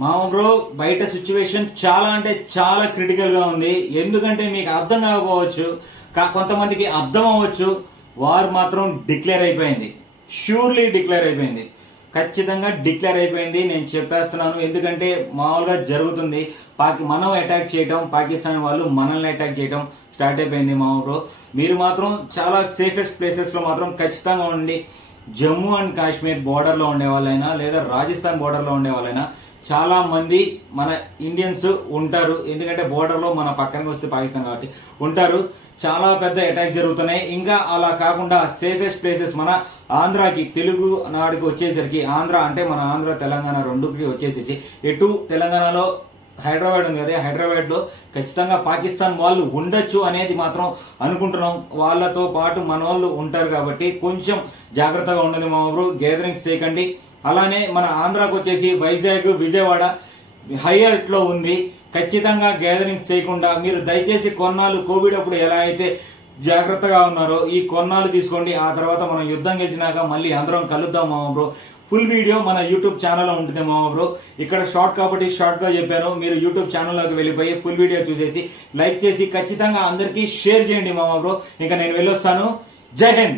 మామ బ్రో బయట సిచ్యువేషన్ చాలా అంటే చాలా క్రిటికల్గా ఉంది. ఎందుకంటే మీకు అర్థం కాకపోవచ్చు, కొంతమందికి అర్థం అవ్వచ్చు. వార్ మాత్రం డిక్లేర్ అయిపోయింది, ష్యూర్లీ డిక్లేర్ అయిపోయింది, ఖచ్చితంగా డిక్లేర్ అయిపోయింది. నేను చెప్పేస్తున్నాను, ఎందుకంటే మామూలుగా జరుగుతుంది. మనం అటాక్ చేయడం, పాకిస్తాన్ వాళ్ళు మనల్ని అటాక్ చేయడం స్టార్ట్ అయిపోయింది. మామ బ్రో మీరు మాత్రం చాలా సేఫెస్ట్ ప్లేసెస్లో మాత్రం ఖచ్చితంగా ఉండండి. జమ్మూ అండ్ కాశ్మీర్ బోర్డర్లో ఉండే వాళ్ళైనా లేదా రాజస్థాన్ బోర్డర్లో ఉండే వాళ్ళైనా చాలామంది మన ఇండియన్స్ ఉంటారు. ఎందుకంటే బోర్డర్లో మన పక్కనకి వస్తే పాకిస్తాన్ కాబట్టి ఉంటారు. చాలా పెద్ద అటాక్స్ జరుగుతున్నాయి. ఇంకా అలా కాకుండా సేఫెస్ట్ ప్లేసెస్ మన ఆంధ్రాకి, తెలుగు నాడుకి వచ్చేసరికి, ఆంధ్ర అంటే మన ఆంధ్ర తెలంగాణ రెండుకి వచ్చేసేసి ఎటు తెలంగాణలో హైదరాబాద్ ఉంది కదా, హైదరాబాద్లో ఖచ్చితంగా పాకిస్తాన్ వాళ్ళు ఉండొచ్చు అనేది మాత్రం అనుకుంటున్నాం. వాళ్ళతో పాటు మన వాళ్ళు ఉంటారు కాబట్టి కొంచెం జాగ్రత్తగా ఉండదు మా ఊరు, గ్యాదరింగ్స్ చేయకండి. అలానే మన ఆంధ్రాకి వచ్చేసి వైజాగ్, విజయవాడ హై అలర్ట్లో ఉంది. ఖచ్చితంగా గ్యాదరింగ్స్ చేయకుండా మీరు దయచేసి కొన్నాళ్ళు కోవిడ్ అప్పుడు ఎలా అయితే జాగ్రత్తగా ఉన్నారో ఈ కొన్నాళ్ళు తీసుకోండి. ఆ తర్వాత మనం యుద్ధం గెలిచినాక మళ్ళీ అందరం కలుద్దాం మామ బ్రో. ఫుల్ వీడియో మన యూట్యూబ్ ఛానల్లో ఉంటుంది మామ బ్రో. ఇక్కడ షార్ట్ కాబట్టి షార్ట్గా చెప్పాను. మీరు యూట్యూబ్ ఛానల్లోకి వెళ్ళిపోయి ఫుల్ వీడియో చూసేసి లైక్ చేసి ఖచ్చితంగా అందరికీ షేర్ చేయండి మామ బ్రో. ఇంకా నేను వెళ్ళొస్తాను. జై హింద్.